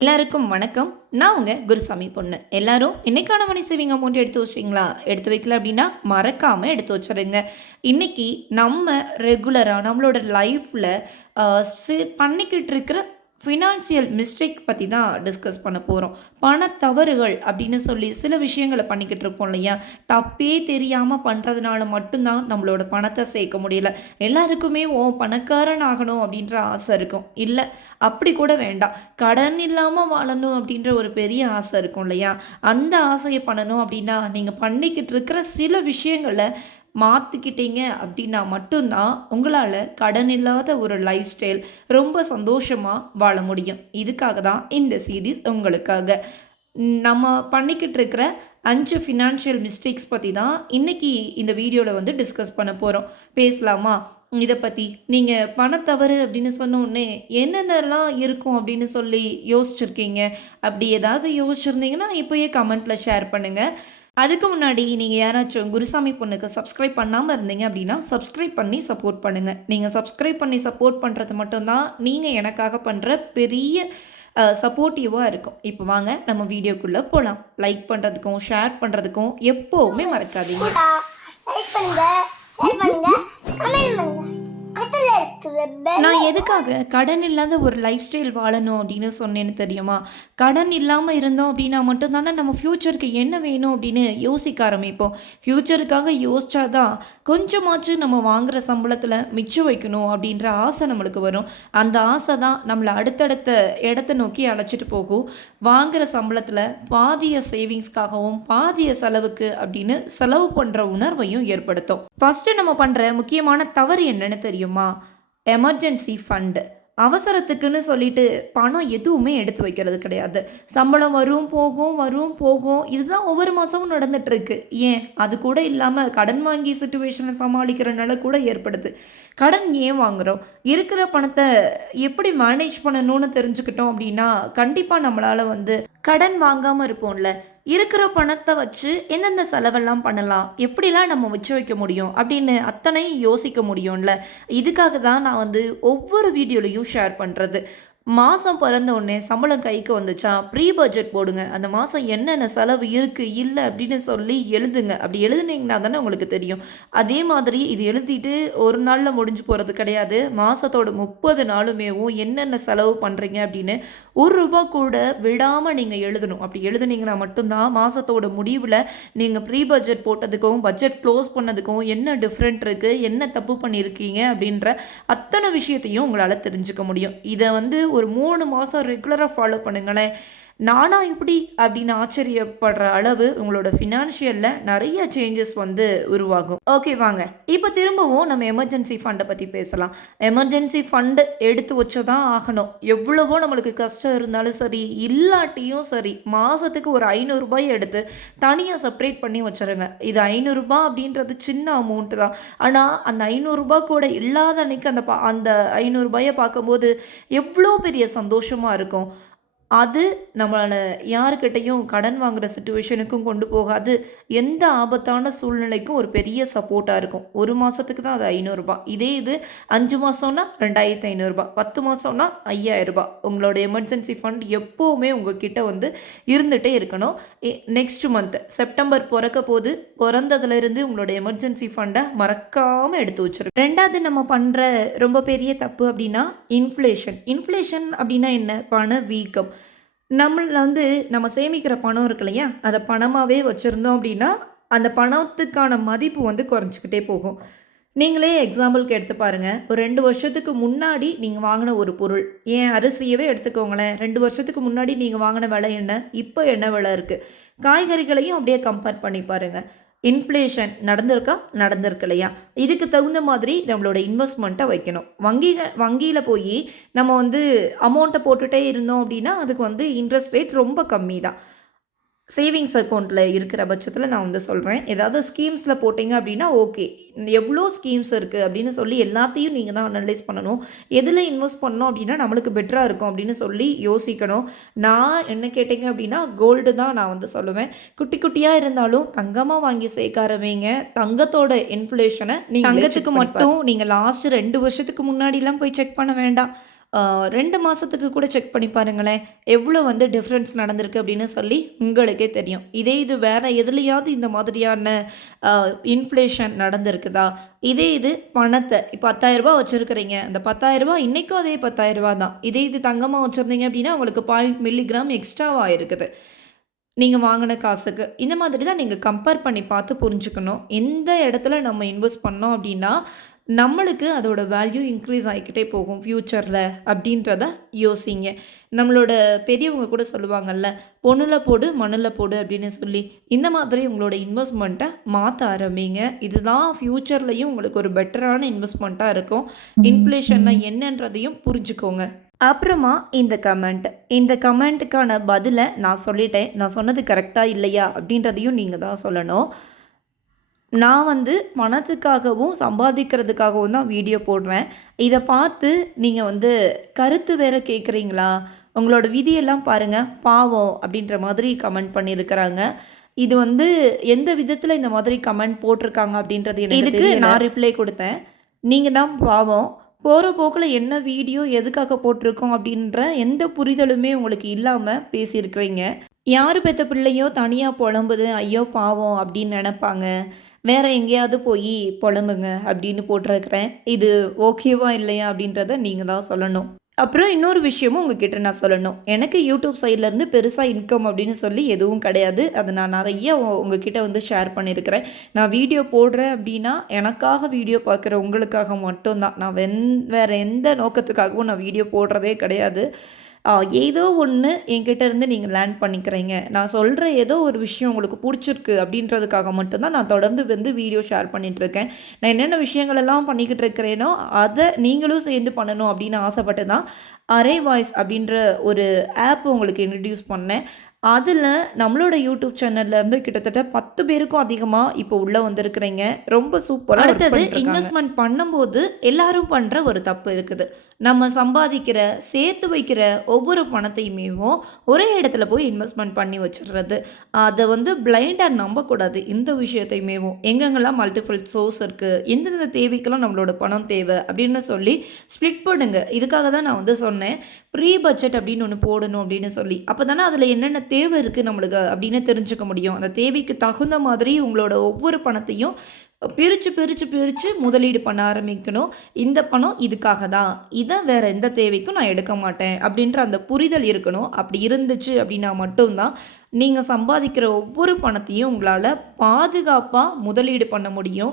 எல்லாருக்கும் வணக்கம். நான் உங்கள் குருசாமி பொண்ணு. எல்லாரும் இன்னைக்கான மணி சேவிங் அமௌண்ட் எடுத்து வச்சிங்களா? எடுத்து வைக்கல அப்படின்னா மறக்காமல் எடுத்து வச்சுருங்க. இன்றைக்கி நம்ம ரெகுலராக நம்மளோட லைஃப்பில் பண்ணிக்கிட்டு இருக்கிற ஃபினான்சியல் மிஸ்டேக் பற்றி தான் டிஸ்கஸ் பண்ண போகிறோம் பண தவறுகள் அப்படின்னு சொல்லி சில விஷயங்களை பண்ணிக்கிட்டு இருப்போம் இல்லையா? தப்பே தெரியாமல் பண்ணுறதுனால மட்டும்தான் நம்மளோட பணத்தை சேர்க்க முடியல. எல்லாருக்குமே ஓ பணக்காரன் ஆகணும் அப்படின்ற ஆசை இருக்கும். இல்லை அப்படி கூட வேண்டாம். கடன் இல்லாமல் வாழணும் அப்படின்ற ஒரு பெரிய ஆசை இருக்கும் இல்லையா? அந்த ஆசையை பண்ணணும் அப்படின்னா நீங்கள் பண்ணிக்கிட்டு இருக்கிற சில விஷயங்களை மாற்றிக்கிட்டீங்க அப்படின்னா மட்டும்தான் உங்களால் கடன் இல்லாத ஒரு லைஃப் ஸ்டைல் ரொம்ப சந்தோஷமாக வாழ முடியும். இதுக்காக தான் இந்த சீரீஸ் உங்களுக்காக. நம்ம பண்ணிக்கிட்டு இருக்கிற அஞ்சு ஃபினான்ஷியல் மிஸ்டேக்ஸ் பற்றி தான் இன்றைக்கி இந்த வீடியோவில் வந்து டிஸ்கஸ் பண்ண போகிறோம் பேசலாமா? இதை பற்றி நீங்கள் பணத்தவறு அப்படின்னு சொன்ன உடனே என்னென்னலாம் இருக்கும் அப்படின்னு சொல்லி யோசிச்சிருக்கீங்க? அப்படி ஏதாவது யோசிச்சிருந்தீங்கன்னா இப்போயே கமெண்ட்டில் ஷேர் பண்ணுங்கள் அதுக்கு முன்னாடி நீங்கள் யாராச்சும் குருசாமி பொண்ணுக்கு சப்ஸ்கிரைப் பண்ணாமல் இருந்தீங்க அப்படின்னா சப்ஸ்கிரைப் பண்ணி சப்போர்ட் பண்ணுங்கள் நீங்கள் சப்ஸ்கிரைப் பண்ணி சப்போர்ட் பண்ணுறது மட்டும்தான் நீங்கள் எனக்காக பண்ணுற பெரிய சப்போர்ட்டிவாக இருக்கும். இப்போ வாங்க நம்ம வீடியோக்குள்ளே போகலாம் லைக் பண்ணுறதுக்கும் ஷேர் பண்ணுறதுக்கும் எப்போவுமே மறக்காதீங்க. நான் எதுக்காக கடன் இல்லாத ஒரு லைஃப் ஸ்டைல் வாழணும் அப்படின்னு சொன்னேன்னு தெரியுமா? கடன் இல்லாமல் இருந்தோம் அப்படின்னா மட்டும்தானே நம்ம ஃப்யூச்சருக்கு என்ன வேணும் அப்படின்னு யோசிக்க ஆரம்பிப்போம். ஃப்யூச்சருக்காக யோசிச்சாதான் கொஞ்சமாச்சும் நம்ம வாங்குற சம்பளத்தில் மிச்சம் வைக்கணும் அப்படின்ற ஆசை நம்மளுக்கு வரும். அந்த ஆசை தான் நம்மளை அடுத்தடுத்த இடத்த நோக்கி அழைச்சிட்டு போகும். வாங்குற சம்பளத்தில் பாதிய சேவிங்ஸ்க்காகவும் பாதிய செலவுக்கு அப்படின்னு செலவு பண்ணுற உணர்வையும் ஏற்படுத்தும். ஃபஸ்ட்டு நம்ம பண்ணுற முக்கியமான தவறு என்னன்னு தெரியுமா? எமர்ஜென்சி ஃபண்டு அவசரத்துக்குன்னு சொல்லிட்டு பணம் எதுவுமே எடுத்து வைக்கிறது கிடையாது. சம்பளம் வரும் போகும் வரும் போகும். இதுதான் ஒவ்வொரு மாதமும் நடந்துகிட்ருக்கு ஏன்? அது கூட இல்லாமல் கடன் வாங்கி சுச்சுவேஷனை சமாளிக்கிற நிலை கூட ஏற்படுது. கடன் ஏன் வாங்குகிறோம் இருக்கிற பணத்தை எப்படி மேனேஜ் பண்ணணும்னு தெரிஞ்சுக்கிட்டோம் அப்படின்னா கண்டிப்பாக நம்மளால் வந்து கடன் வாங்காமல் இருப்போம்ல. இருக்கிற பணத்தை வச்சு எந்தெந்த செலவெல்லாம் பண்ணலாம்? எப்படிலாம் நம்ம வச்சு வைக்க முடியும்? அப்படின்னு அத்தனையும் யோசிக்க முடியும்ல. இதுக்காக தான் நான் வந்து ஒவ்வொரு வீடியோலையும் ஷேர் பண்ணுறது மாதம் பிறந்த உடனே சம்பளம் கைக்கு வந்துச்சா? ப்ரீ பட்ஜெட் போடுங்க. அந்த மாதம் என்னென்ன செலவு இருக்குது இல்லை அப்படின்னு சொல்லி எழுதுங்க. அப்படி எழுதுனீங்கன்னா தானே உங்களுக்கு தெரியும். அதே மாதிரி இது எழுதிட்டு ஒரு நாளில் முடிஞ்சு போகிறது கிடையாது. மாதத்தோட முப்பது நாளுமேவும் என்னென்ன செலவு பண்ணுறீங்க அப்படின்னு ஒரு ரூபா கூட விடாமல் நீங்கள் எழுதணும். அப்படி எழுதுனீங்கன்னா மட்டும்தான் மாதத்தோட முடிவில் நீங்கள் ப்ரீ பட்ஜெட் போட்டதுக்கும் பட்ஜெட் க்ளோஸ் பண்ணதுக்கும் என்ன டிஃப்ரெண்ட் இருக்குது என்ன தப்பு பண்ணியிருக்கீங்க அப்படின்ற அத்தனை விஷயத்தையும் உங்களால் தெரிஞ்சுக்க முடியும். இதை வந்து ஒரு மூணு மாதம் ரெகுலராக ஃபாலோ பண்ணுங்களேன். நானா இப்படி அப்படின்னு ஆச்சரியப்படுற அளவு உங்களோட ஃபினான்ஷியலில் நிறைய சேஞ்சஸ் வந்து உருவாகும். ஓகே வாங்க. இப்போ திரும்பவும் நம்ம எமர்ஜென்சி ஃபண்டை பற்றி பேசலாம். எமர்ஜென்சி ஃபண்டு எடுத்து வச்சதான் ஆகணும். எவ்வளவோ நம்மளுக்கு கஷ்டம் இருந்தாலும் சரி இல்லாட்டியும் சரி மாதத்துக்கு ஒரு ஐநூறுரூபாய் எடுத்து தனியாக செப்பரேட் பண்ணி வச்சுருங்க. இது ஐநூறுரூபா அப்படின்றது சின்ன அமௌண்ட்டு தான். ஆனால் அந்த ஐநூறுரூபா கூட இல்லாத அன்னைக்கு அந்த பா அந்த ஐநூறுரூபாயை பார்க்கும்போது எவ்வளோ பெரிய சந்தோஷமாக இருக்கும். அது நம்மளை யாருக்கிட்டையும் கடன் வாங்குற சுச்சுவேஷனுக்கும் கொண்டு போகாது. எந்த ஆபத்தான சூழ்நிலைக்கும் ஒரு பெரிய சப்போர்ட்டாக இருக்கும். ஒரு மாதத்துக்கு தான் அது ஐநூறுரூபா இதே இது அஞ்சு மாதம்னா ரெண்டாயிரத்து ஐநூறுரூபா பத்து மாதம்னா ஐயாயிரரூபா உங்களோட எமர்ஜென்சி ஃபண்ட் எப்போவுமே உங்ககிட்ட வந்து இருந்துகிட்டே இருக்கணும். நெக்ஸ்ட் மந்த் செப்டம்பர் பிறக்க போது பிறந்ததுலேருந்து உங்களோட எமர்ஜென்சி ஃபண்டை மறக்காமல் எடுத்து வச்சிருக்கோம் ரெண்டாவது நம்ம பண்ணுற ரொம்ப பெரிய தப்பு அப்படின்னா இன்ஃப்ளேஷன் இன்ஃப்ளேஷன் அப்படின்னா என்ன? பண வீக்கம் நம்மள வந்து நம்ம சேமிக்கிற பணம் இருக்கு இல்லையா? அதை பணமாகவே வச்சுருந்தோம் அப்படின்னா அந்த பணத்துக்கான மதிப்பு வந்து குறைஞ்சிக்கிட்டே போகும். நீங்களே எக்ஸாம்பிளுக்கு எடுத்து பாருங்கள் ஒரு ரெண்டு வருஷத்துக்கு முன்னாடி நீங்கள் வாங்கின ஒரு பொருள். ஏன் அரிசியவே எடுத்துக்கோங்களேன். ரெண்டு வருஷத்துக்கு முன்னாடி நீங்கள் வாங்கின விலை என்ன? இப்போ என்ன விலை இருக்குது காய்கறிகளையும் அப்படியே கம்பேர் பண்ணி பாருங்கள் இன்ஃப்ளேஷன் நடந்திருக்கா? நடந்திருக்கு இல்லையா இதுக்கு தகுந்த மாதிரி நம்மளோட இன்வெஸ்ட்மெண்ட்டை வைக்கணும். வங்கிகள் வங்கியில் போய் நம்ம வந்து அமௌண்ட்டை போட்டுகிட்டே இருந்தோம் அப்படின்னா அதுக்கு வந்து இன்ட்ரெஸ்ட் ரேட் ரொம்ப கம்மி தான் சேவிங்ஸ் அக்கௌண்ட்டில் இருக்கிற பட்சத்தில் நான் வந்து சொல்கிறேன் ஏதாவது ஸ்கீம்ஸில் போட்டிங்க அப்படின்னா ஓகே. எவ்வளோ ஸ்கீம்ஸ் இருக்குது அப்படின்னு சொல்லி எல்லாத்தையும் நீங்கள் தான் அனலைஸ் பண்ணணும். எதில் இன்வெஸ்ட் பண்ணணும் அப்படின்னா நம்மளுக்கு பெட்டராக இருக்கும் அப்படின்னு சொல்லி யோசிக்கணும். நான் என்ன கேட்டிங்க அப்படின்னா கோல்டு தான் நான் வந்து சொல்லுவேன். குட்டி குட்டியாக இருந்தாலும் தங்கமாக வாங்கி சேர்க்க ஆரம்பிங்க தங்கத்தோட இன்ஃப்ளேஷனை நீங்கள் தங்கத்துக்கு மட்டும் நீங்கள் லாஸ்ட் ரெண்டு வருஷத்துக்கு முன்னாடிலாம் போய் செக் பண்ண வேண்டாம். ரெண்டு மாதத்துக்கு கூட செக் பண்ணி பாருங்களேன். எவ்வளோ வந்து டிஃப்ரென்ஸ் நடந்திருக்கு அப்படின்னு சொல்லி உங்களுக்கே தெரியும். இதே இது வேறு எதுலையாவது இந்த மாதிரியான இன்ஃப்ளேஷன் நடந்திருக்குதா? இதே இது பணத்தை இப்போ பத்தாயிரரூபா வச்சுருக்கிறீங்க. அந்த பத்தாயிரரூபா இன்றைக்கும் அதே பத்தாயிரரூபா தான். இதே இது தங்கமாக வச்சுருந்தீங்க அப்படின்னா உங்களுக்கு பாயிண்ட் மில்லிகிராம் எக்ஸ்ட்ராவாக இருக்குது. நீங்கள் வாங்கின காசுக்கு. இந்த மாதிரி தான் நீங்கள் கம்பேர் பண்ணி பார்த்து புரிஞ்சுக்கணும். எந்த இடத்துல நம்ம இன்வெஸ்ட் பண்ணோம் அப்படின்னா நம்மளுக்கு அதோட வேல்யூ இன்க்ரீஸ் ஆகிக்கிட்டே போகும் ஃப்யூச்சரில் அப்படின்றத யோசிங்க. நம்மளோட பெரியவங்க கூட சொல்லுவாங்கல்ல பொண்ணில் போடு மண்ணில் போடு அப்படின்னு சொல்லி இந்த மாதிரி உங்களோட இன்வெஸ்ட்மெண்ட்டை மாற்ற ஆரம்பிங்க. இதுதான் ஃப்யூச்சர்லையும் உங்களுக்கு ஒரு பெட்டரான இன்வெஸ்ட்மெண்ட்டாக இருக்கும். இன்ஃப்ளேஷன்னா என்னன்றதையும் புரிஞ்சுக்கோங்க. அப்புறமா இந்த கமெண்ட் இந்த கமெண்ட்டுக்கான பதிலை நான் சொல்லிட்டேன். நான் சொன்னது கரெக்டாக இல்லையா அப்படின்றதையும் நீங்கள் தான் சொல்லணும். நான் வந்து பணத்துக்காகவும் சம்பாதிக்கிறதுக்காகவும் தான் வீடியோ போடுறேன். இதை பார்த்து நீங்கள் வந்து கருத்து வேற கேட்குறீங்களா உங்களோட விதியெல்லாம் பாருங்கள் பாவம் அப்படின்ற மாதிரி கமெண்ட் பண்ணியிருக்கிறாங்க. இது வந்து எந்த விதத்தில் இந்த மாதிரி கமெண்ட் போட்டிருக்காங்க அப்படின்றது இதுக்கு நான் ரிப்ளை கொடுத்தேன். நீங்கள் தான் பாவம். போகிற போக்கில் என்ன வீடியோ எதுக்காக போட்டிருக்கோம் அப்படின்ற எந்த புரிதலுமே உங்களுக்கு இல்லாமல் பேசியிருக்கிறீங்க. யார் பெற்ற பிள்ளையோ தனியாக புலம்புது ஐயோ பாவம் அப்படின்னு நினைப்பாங்க. வேறு எங்கேயாவது போய் புலம்புங்க அப்படின்னு போட்டிருக்கிறேன். இது ஓகேவா இல்லையா அப்படின்றத நீங்கள் தான் சொல்லணும். அப்புறம் இன்னொரு விஷயமும் உங்ககிட்ட நான் சொல்லணும். எனக்கு யூடியூப் சைட்லேருந்து பெருசாக இன்கம் அப்படின்னு சொல்லி எதுவும் கிடையாது. அதை நான் நிறைய உ- உங்ககிட்ட வந்து ஷேர் பண்ணியிருக்கிறேன். நான் வீடியோ போடுறேன் அப்படின்னா எனக்காக வீடியோ பார்க்குற உங்களுக்காக மட்டும்தான். நான் வென் வேறு எந்த நோக்கத்துக்காகவும் நான் வீடியோ போடுறதே கிடையாது. ஏதோ ஒன்று என்கிட்ட இருந்து நீங்கள் லேர்ன் பண்ணிக்கிறீங்க. நான் சொல்கிற ஏதோ ஒரு விஷயம் உங்களுக்கு பிடிச்சிருக்கு அப்படின்றதுக்காக மட்டும்தான் நான் தொடர்ந்து வந்து வீடியோ ஷேர் பண்ணிகிட்ருக்கேன் நான் என்னென்ன விஷயங்கள் எல்லாம் பண்ணிக்கிட்டு இருக்கிறேனோ அதை நீங்களும் சேர்ந்து பண்ணணும் அப்படின்னு ஆசைப்பட்டு தான் அரே வாய்ஸ் அப்படின்ற ஒரு ஆப் உங்களுக்கு இன்ட்ரடியூஸ் பண்ணேன். அதில் நம்மளோட யூடியூப் சேனல்ல இருந்து கிட்டத்தட்ட பத்து பேருக்கும் அதிகமாக இப்போ உள்ளே வந்திருக்கிறீங்க. ரொம்ப சூப்பராக அடுத்தது இன்வெஸ்ட்மெண்ட் பண்ணும்போது எல்லாரும் பண்ணுற ஒரு தப்பு இருக்குது. நம்ம சம்பாதிக்கிற சேர்த்து வைக்கிற ஒவ்வொரு பணத்தையுமேவும் ஒரே இடத்துல போய் இன்வெஸ்ட்மெண்ட் பண்ணி வச்சிடுறது. அதை வந்து பிளைண்டாக நம்பக்கூடாது. இந்த விஷயத்தையுமேவும். எங்கெங்கெல்லாம் மல்டிபிள் சோர்ஸ் இருக்குது எந்தெந்த தேவைக்கெல்லாம் நம்மளோட பணம் தேவை அப்படின்னு சொல்லி ஸ்ப்ளிட் பண்ணுங்க. இதுக்காக தான் நான் வந்து சொன்னேன். ப்ரீ பட்ஜெட் அப்படின்னு ஒன்று போடணும் அப்படின்னு சொல்லி. அப்போ தானே அதில் என்னென்ன தேவை இருக்குது நம்மளுக்கு அப்படின்னு தெரிஞ்சுக்க முடியும். அந்த தேவைக்கு தகுந்த மாதிரி உங்களோட ஒவ்வொரு பணத்தையும் பிரித்து பிரித்து பிரித்து முதலீடு பண்ண ஆரம்பிக்கணும். இந்த பணம் இதுக்காக தான். இதை வேறு எந்த தேவைக்கும் நான் எடுக்க மாட்டேன் அப்படின்ற அந்த புரிதல் இருக்கணும். அப்படி இருந்துச்சு அப்படின்னா மட்டும்தான் நீங்கள் சம்பாதிக்கிற ஒவ்வொரு பணத்தையும் உங்களால் பாதுகாப்பாக முதலீடு பண்ண முடியும்.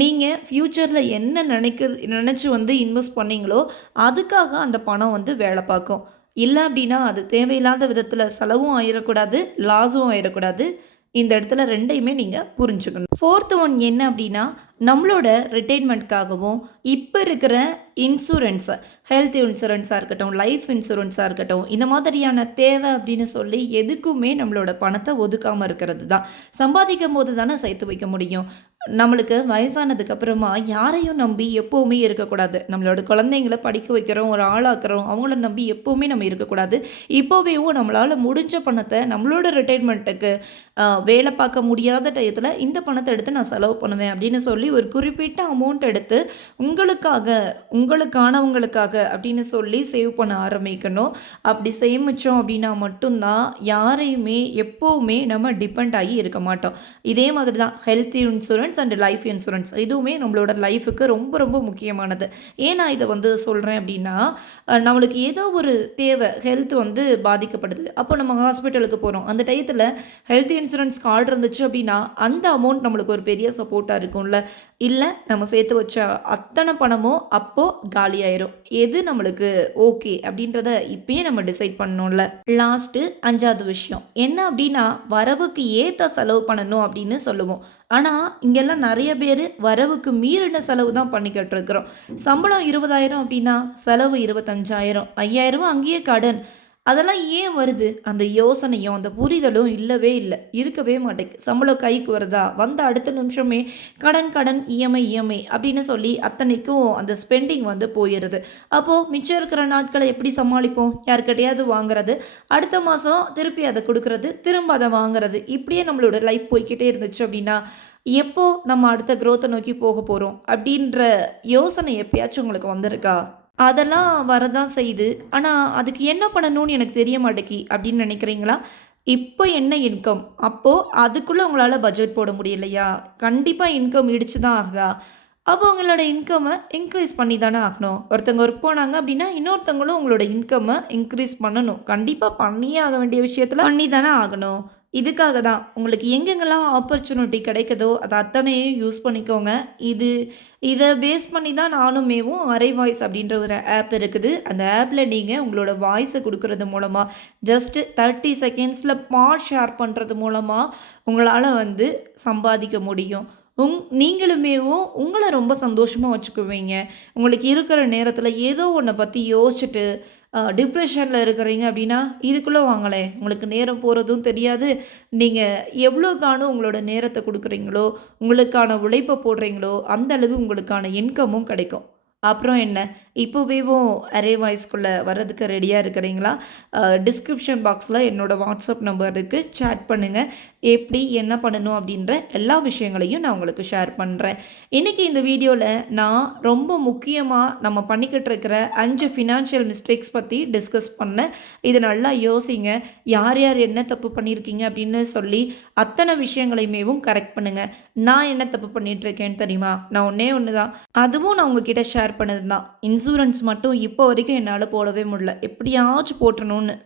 நீங்கள் ஃப்யூச்சரில் என்ன நினைக்க நினச்சி வந்து இன்வெஸ்ட் பண்ணீங்களோ அதுக்காக அந்த பணம் வந்து வேலை பார்க்கும். இல்லை அப்படின்னா அது தேவையில்லாத விதத்தில் செலவும் ஆயிடக்கூடாது லாஸும் ஆயிடக்கூடாது இந்த இடத்துல ரெண்டையுமே நீங்கள் புரிஞ்சுக்கணும். ஃபோர்த்து ஒன் என்ன அப்படின்னா நம்மளோட ரிட்டைர்மெண்ட்காகவும் இப்போ இருக்கிற இன்சூரன்ஸ் ஹெல்த் இன்சூரன்ஸாக இருக்கட்டும் லைஃப் இன்சூரன்ஸாக இருக்கட்டும் இந்த மாதிரியான தேவை அப்படின்னு சொல்லி எதுக்குமே நம்மளோட பணத்தை ஒதுக்காமல் இருக்கிறது தான். சம்பாதிக்கும் போது தானே சேர்த்து வைக்க முடியும். நம்மளுக்கு வயசானதுக்கு அப்புறமா யாரையும் நம்பி எப்போவுமே இருக்கக்கூடாது. நம்மளோட குழந்தைங்கள படிக்க வைக்கிறோம் ஒரு ஆளாக்குறோம் அவங்கள நம்பி எப்போவுமே நம்ம இருக்கக்கூடாது. இப்போவேவும் நம்மளால் முடிஞ்ச பணத்தை நம்மளோட ரிட்டைர்மெண்ட்டுக்கு வேலை பார்க்க முடியாத டயத்தில் இந்த பணத்தை எடுத்து நான் செலவு பண்ணுவேன் அப்படின்னு சொல்லி ஒரு குறிப்பிட்ட அமௌண்ட் எடுத்து உங்களுக்காக உங்களுக்கானவங்களுக்காக அப்படின்னு சொல்லி சேவ் பண்ண ஆரம்பிக்கணும். அப்படி சேமித்தோம் அப்படின்னா மட்டும்தான் யாரையுமே எப்போவுமே நம்ம டிபெண்ட் ஆகி இருக்க மாட்டோம். இதே மாதிரி தான் health insurance and life insurance இதுவுமே நம்மளோட லைஃபுக்கு ரொம்ப ரொம்ப முக்கியமானது. ஏன் நான் இதை வந்து சொல்கிறேன் அப்படின்னா நம்மளுக்கு ஏதோ ஒரு தேவை ஹெல்த் வந்து பாதிக்கப்படுது. அப்போ நம்ம ஹாஸ்பிட்டலுக்கு போகிறோம் அந்த டயத்தில் ஹெல்த் இன்சூரன்ஸ் கார்டு இருந்துச்சு அப்படின்னா அந்த அமௌண்ட் நம்மளுக்கு ஒரு பெரிய சப்போர்ட்டாக இருக்கும்ல. இல்லை நம்ம சேர்த்து வச்ச அத்தனை பணமும் அப்போது காலியாயிரும். எது நம்மளுக்கு ஓகே அப்படின்றத இப்பயே நம்ம டிசைட் பண்ணணும்ல. லாஸ்ட்டு அஞ்சாவது விஷயம். என்ன அப்படின்னா வரவுக்கு ஏற்ற செலவு பண்ணணும் அப்படின்னு சொல்லுவோம். ஆனால் இங்கெல்லாம் நிறைய பேர் வரவுக்கு மீறின செலவு தான் பண்ணிக்கிட்டு இருக்கிறோம் சம்பளம் இருபதாயிரம் அப்படின்னா செலவு இருபத்தஞ்சாயிரம். ஐயாயிரம் அங்கேயே கடன். அதெல்லாம் ஏன் வருது? அந்த யோசனையும் அந்த புரிதலும் இல்லவே இல்லை. இருக்கவே மாட்டேங்குது. சம்பளம் கைக்கு வருதா? வந்த அடுத்த நிமிஷமே கடன் கடன் இஎம்ஐ இஎம்ஐ அப்படின்னு சொல்லி அத்தனைக்கும் அந்த ஸ்பெண்டிங் வந்து போயிடுது. அப்போது மிச்சம் இருக்கிற நாட்களை எப்படி சமாளிப்போம்? யாருக்கிட்டையாவது வாங்குறது. அடுத்த மாதம் திருப்பி அதை கொடுக்கறது. திரும்ப அதை வாங்குறது. இப்படியே நம்மளோட லைஃப் போய்கிட்டே இருந்துச்சு அப்படின்னா எப்போ நம்ம அடுத்த க்ரோத்தை நோக்கி போக போகிறோம் அப்படின்ற யோசனை எப்பயாச்சும் உங்களுக்கு வந்திருக்கா? அதெல்லாம் வரதான் செய்யுது. ஆனால் அதுக்கு என்ன பண்ணணும்னு எனக்கு தெரிய மாட்டேக்கி அப்படின்னு நினைக்கிறீங்களா? இப்போ என்ன இன்கம்? அப்போது அதுக்குள்ளே உங்களால் பட்ஜெட் போட முடியலையா? கண்டிப்பாக இன்கம் இடிச்சு தான் ஆகுதா? அப்போ உங்களோட இன்கம்மை இன்க்ரீஸ் பண்ணி தானே ஆகணும். ஒருத்தவங்க ஒர்க் போனாங்க அப்படின்னா, இன்னொருத்தவங்களும் உங்களோட இன்கம்மை இன்க்ரீஸ் பண்ணணும். கண்டிப்பாக பண்ணியே ஆக வேண்டிய விஷயத்தில் பண்ணி தானே ஆகணும். இதுக்காக தான் உங்களுக்கு எங்கெங்கெல்லாம் ஆப்பர்ச்சுனிட்டி கிடைக்குதோ, அதை அத்தனையும் யூஸ் பண்ணிக்கோங்க. இது இதை பேஸ் பண்ணி தான் நானுமேவும் அரை வாய்ஸ் அப்படின்ற ஒரு ஆப் இருக்குது. அந்த ஆப்பில் நீங்கள் உங்களோட வாய்ஸை கொடுக்கறது மூலமாக ஜஸ்ட்டு தேர்ட்டி செகண்ட்ஸில் பாட் ஷேர் பண்ணுறது மூலமாக உங்களால் வந்து சம்பாதிக்க முடியும். உங் நீங்களுமேவும் உங்களை ரொம்ப சந்தோஷமாக வச்சுக்குவீங்க. உங்களுக்கு இருக்கிற நேரத்தில் ஏதோ ஒன்றை பற்றி யோசிச்சுட்டு, டிப்ரெஷனில் இருக்கிறீங்க அப்படின்னா, இதுக்குள்ளே வாங்கலை உங்களுக்கு நேரம் போகிறதும் தெரியாது. நீங்கள் எவ்வளோக்கான உங்களோட நேரத்தை கொடுக்குறீங்களோ உங்களுக்கான உழைப்ப போடுறீங்களோ, அந்த அளவு உங்களுக்கான இன்கமும் கிடைக்கும். அப்புறம் என்ன? இப்போவேவும் அரே வாய்ஸ்குள்ளே வர்றதுக்கு ரெடியாக இருக்கிறீங்களா? டிஸ்கிரிப்ஷன் பாக்ஸில் என்னோடய வாட்ஸ்அப் நம்பர் இருக்குது சேட் பண்ணுங்கள் எப்படி என்ன பண்ணணும் அப்படின்ற எல்லா விஷயங்களையும் நான் உங்களுக்கு ஷேர் பண்ணுறேன் இன்றைக்கி இந்த வீடியோவில் நான் ரொம்ப முக்கியமாக நம்ம பண்ணிக்கிட்டு இருக்கிற அஞ்சு ஃபினான்ஷியல் மிஸ்டேக்ஸ் பற்றி டிஸ்கஸ் பண்ணேன். இதை நல்லா யோசிங்க. யார் யார் என்ன தப்பு பண்ணியிருக்கீங்க அப்படின்னு சொல்லி அத்தனை விஷயங்களையுமேவும் கரெக்ட் பண்ணுங்கள் நான் என்ன தப்பு பண்ணிகிட்டு இருக்கேன்னு தெரியுமா? நான் ஒன்றே ஒன்று தான். அதுவும் நான் உங்ககிட்ட ஷேர் பண்ணது தான். இன்சூரன்ஸ் மட்டும் இப்போ வரைக்கும் என்னால் போடவே முடியல. எப்படியாச்சும் போட்டணும்னு